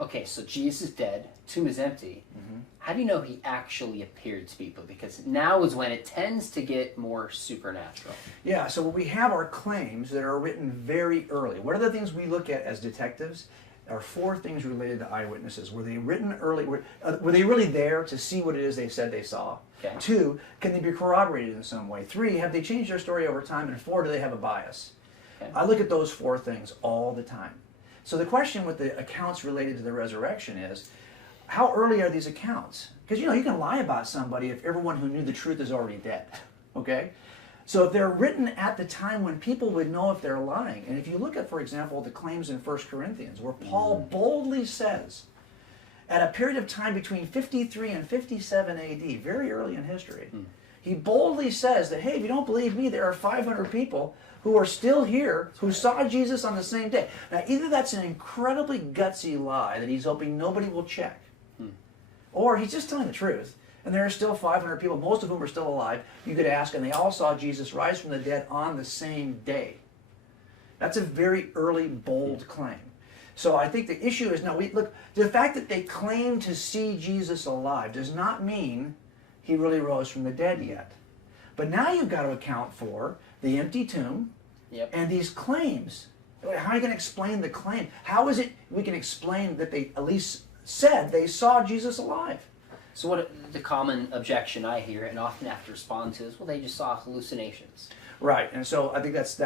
Okay, so Jesus is dead, tomb is empty. How do you know he actually appeared to people? Because now is when it tends to get more supernatural. Yeah, so we have our claims that are written very early. What are the things we look at as detectives? Are 4 things related to eyewitnesses. Were they written early? Were they really there to see what it is they said they saw? Okay. 2, can they be corroborated in some way? 3, have they changed their story over time? And 4, do they have a bias? Okay. I look at those 4 things all the time. So the question with the accounts related to the resurrection is, how early are these accounts? Because you can lie about somebody if everyone who knew the truth is already dead, okay? So if they're written at the time when people would know if they're lying, and if you look at, for example, the claims in 1 Corinthians, where Paul boldly says, at a period of time between 53 and 57 AD, very early in history, he boldly says that, hey, if you don't believe me, there are 500 people who are still here who saw Jesus on the same day. Now, either that's an incredibly gutsy lie that he's hoping nobody will check, or he's just telling the truth, and there are still 500 people, most of whom are still alive, you could ask, and they all saw Jesus rise from the dead on the same day. That's a very early, bold claim. So I think the issue is, look, the fact that they claim to see Jesus alive does not mean he really rose from the dead yet. But now you've got to account for the empty tomb and these claims. How are you going to explain the claim? How is it we can explain that they at least said they saw Jesus alive? So what the common objection I hear and often have to respond to is, well, they just saw hallucinations. Right, and so I think that's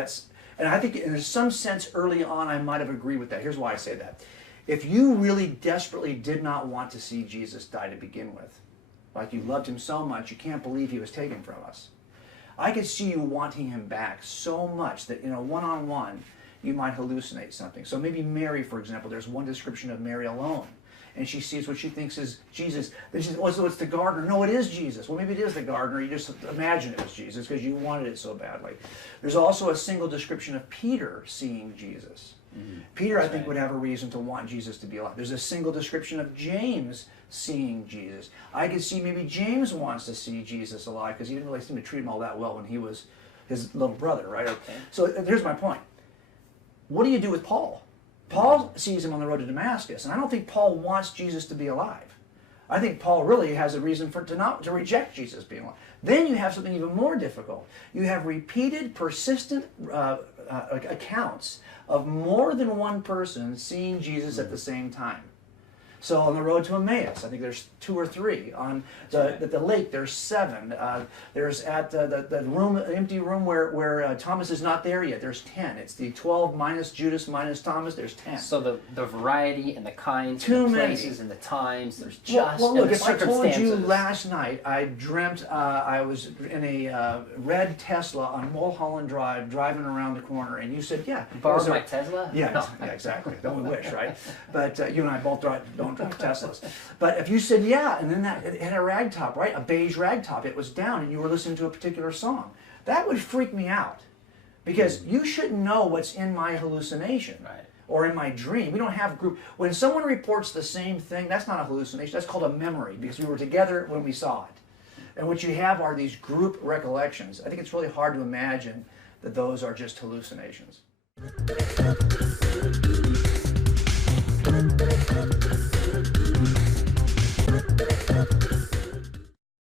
and I think in some sense early on I might have agreed with that. Here's why I say that. If you really desperately did not want to see Jesus die to begin with, like you loved him so much you can't believe he was taken from us, I could see you wanting him back so much that one-on-one you might hallucinate something. So maybe Mary, for example, there's one description of Mary alone, and she sees what she thinks is Jesus. Then she says, so it's the gardener. No, it is Jesus. Well, maybe it is the gardener. You just imagine it was Jesus because you wanted it so badly. There's also a single description of Peter seeing Jesus. Peter, I think, would have a reason to want Jesus to be alive. There's a single description of James seeing Jesus. I could see maybe James wants to see Jesus alive because he didn't really seem to treat him all that well when he was his little brother, right? Okay. So here's my point. What do you do with Paul? Paul sees him on the road to Damascus, and I don't think Paul wants Jesus to be alive. I think Paul really has a reason to reject Jesus being alive. Then you have something even more difficult. You have repeated, persistent accounts of more than one person seeing Jesus at the same time. So on the road to Emmaus, I think there's 2 or 3. On the lake, there's 7. There's at the room, empty room where Thomas is not there yet. There's 10. It's the 12 minus Judas minus Thomas. There's 10. So the variety and the kinds, Too and the many. places and the times. There's just well look, and the if I told you circumstances. last night I dreamt I was in a red Tesla on Mulholland Drive driving around the corner, and you said, yeah. Borrowed my Tesla? Yeah, No. yeah, exactly. Don't we wish, right? But you and I both don't drive Teslas. But if you said, yeah, and then it had a rag top, right? A beige rag top, it was down, and you were listening to a particular song, that would freak me out. Because you shouldn't know what's in my hallucination. Right. Or in my dream. We don't have group. When someone reports the same thing, that's not a hallucination. That's called a memory, because we were together when we saw it. And what you have are these group recollections. I think it's really hard to imagine that those are just hallucinations.